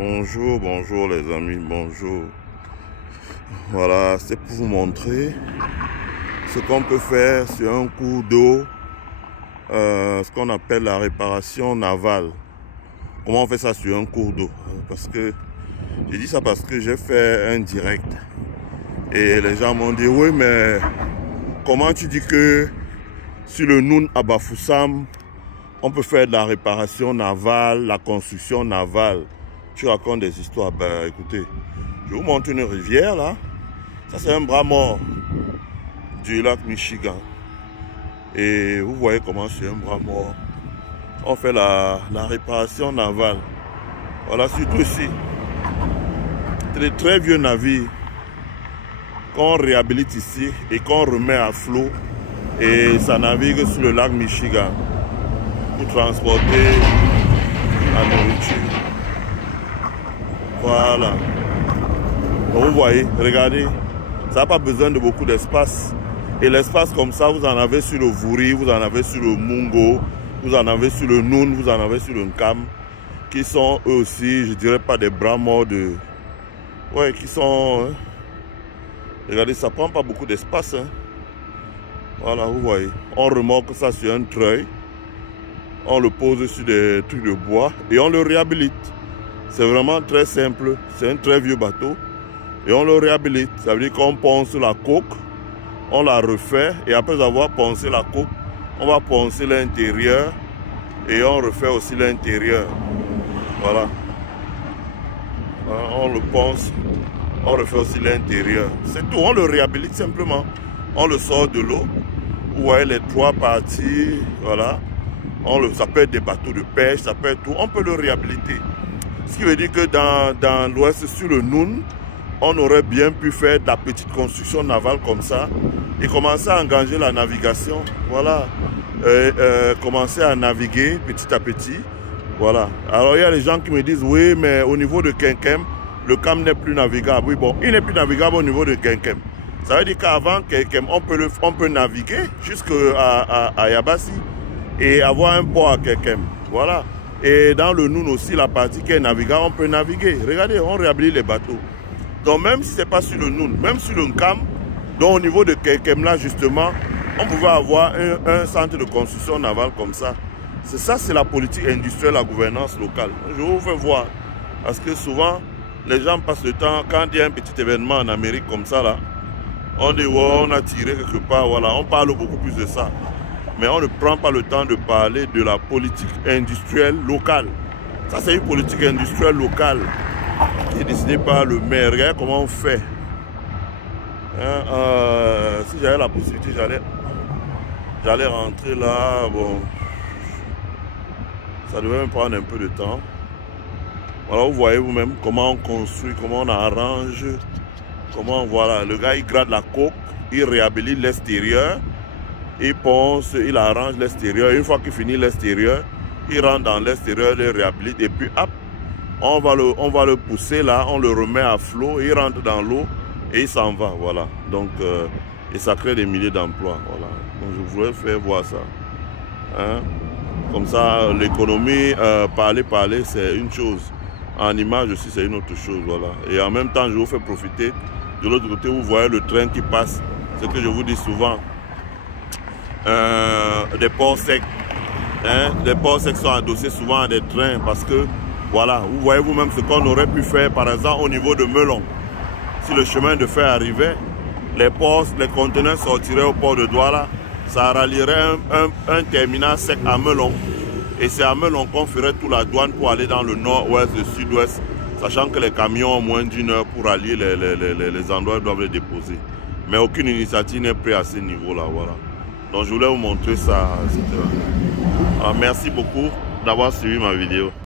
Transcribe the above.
Bonjour, bonjour les amis, bonjour. Voilà, c'est pour vous montrer ce qu'on peut faire sur un cours d'eau, ce qu'on appelle la réparation navale. Comment on fait ça sur un cours d'eau? Parce que j'ai dit ça parce que j'ai fait un direct et les gens m'ont dit oui, mais comment tu dis que sur le Noun à Bafoussam on peut faire de la réparation navale, la construction navale? Tu racontes des histoires. Ben écoutez, je vous montre une rivière là. Ça c'est un bras mort du lac Michigan. Et vous voyez comment c'est un bras mort. On fait la réparation navale. Voilà, surtout ici. C'est des très vieux navires qu'on réhabilite ici et qu'on remet à flot. Et ça navigue sur le lac Michigan pour transporter la nourriture. Voilà. Donc vous voyez, regardez, ça n'a pas besoin de beaucoup d'espace. Et l'espace comme ça, vous en avez sur le Vouri, vous en avez sur le Mungo, vous en avez sur le Noun, vous en avez sur le Nkam, qui sont eux aussi, je dirais pas des bras morts de... Ouais, qui sont... Hein. Regardez, ça prend pas beaucoup d'espace. Hein. Voilà, vous voyez. On remorque ça sur un treuil. On le pose sur des trucs de bois et on le réhabilite. C'est vraiment très simple. C'est un très vieux bateau. Et on le réhabilite. Ça veut dire qu'on ponce la coque, on la refait. Et après avoir poncé la coque, on va poncer l'intérieur. Et on refait aussi l'intérieur. Voilà. On le ponce. On refait aussi l'intérieur. C'est tout. On le réhabilite simplement. On le sort de l'eau. Vous voyez les trois parties. Voilà. Ça peut être des bateaux de pêche. Ça peut être tout. On peut le réhabiliter. Ce qui veut dire que dans l'ouest, sur le Noun, on aurait bien pu faire de la petite construction navale comme ça et commencer à engager la navigation. Voilà. Commencer à naviguer petit à petit. Voilà. Alors il y a des gens qui me disent oui, mais au niveau de Kenkem, le Cam n'est plus navigable. Oui, bon, il n'est plus navigable au niveau de Kenkem. Ça veut dire qu'avant Kenkem, on peut naviguer jusqu'à Yabassi et avoir un port à Kenkem. Voilà. Et dans le Noun aussi, la partie qui est navigable, on peut naviguer. Regardez, on réhabilite les bateaux. Donc même si ce n'est pas sur le Noun, même sur le Nkam, donc au niveau de Kenkem là justement, on pouvait avoir un centre de construction navale comme ça. C'est ça, c'est la politique industrielle, la gouvernance locale. Je vous fais voir. Parce que souvent, les gens passent le temps, quand il y a un petit événement en Amérique comme ça là, on dit, oh, on a tiré quelque part, voilà, on parle beaucoup plus de ça. Mais on ne prend pas le temps de parler de la politique industrielle locale. Ça, c'est une politique industrielle locale qui est décidée par le maire. Regardez comment on fait. Hein, si j'avais la possibilité, j'allais rentrer là. Bon, ça devait me prendre un peu de temps. Voilà, vous voyez vous-même comment on construit, comment on arrange. Comment, voilà, le gars, il gratte la coque, il réhabilite l'extérieur. Il ponce, il arrange l'extérieur. Une fois qu'il finit l'extérieur, il rentre dans l'extérieur, il réhabilite. Et puis, hop, on va le pousser là, on le remet à flot, il rentre dans l'eau et il s'en va. Voilà. Donc, et ça crée des milliers d'emplois. Voilà. Donc, je voulais faire voir ça. Hein? Comme ça, l'économie, parler, c'est une chose. En image aussi, c'est une autre chose. Voilà. Et en même temps, je vous fais profiter. De l'autre côté, vous voyez le train qui passe. Ce que je vous dis souvent. Des ports secs. Hein? Les ports secs sont adossés souvent à des trains parce que, voilà, vous voyez vous-même ce qu'on aurait pu faire, par exemple, au niveau de Melon. Si le chemin de fer arrivait, les conteneurs sortiraient au port de Douala, ça rallierait un terminal sec à Melon. Et c'est à Melon qu'on ferait toute la douane pour aller dans le nord-ouest, le sud-ouest, sachant que les camions ont moins d'une heure pour allier les endroits où ils doivent les déposer. Mais aucune initiative n'est prise à ce niveau-là, voilà. Donc je voulais vous montrer ça, etc. Alors, merci beaucoup d'avoir suivi ma vidéo.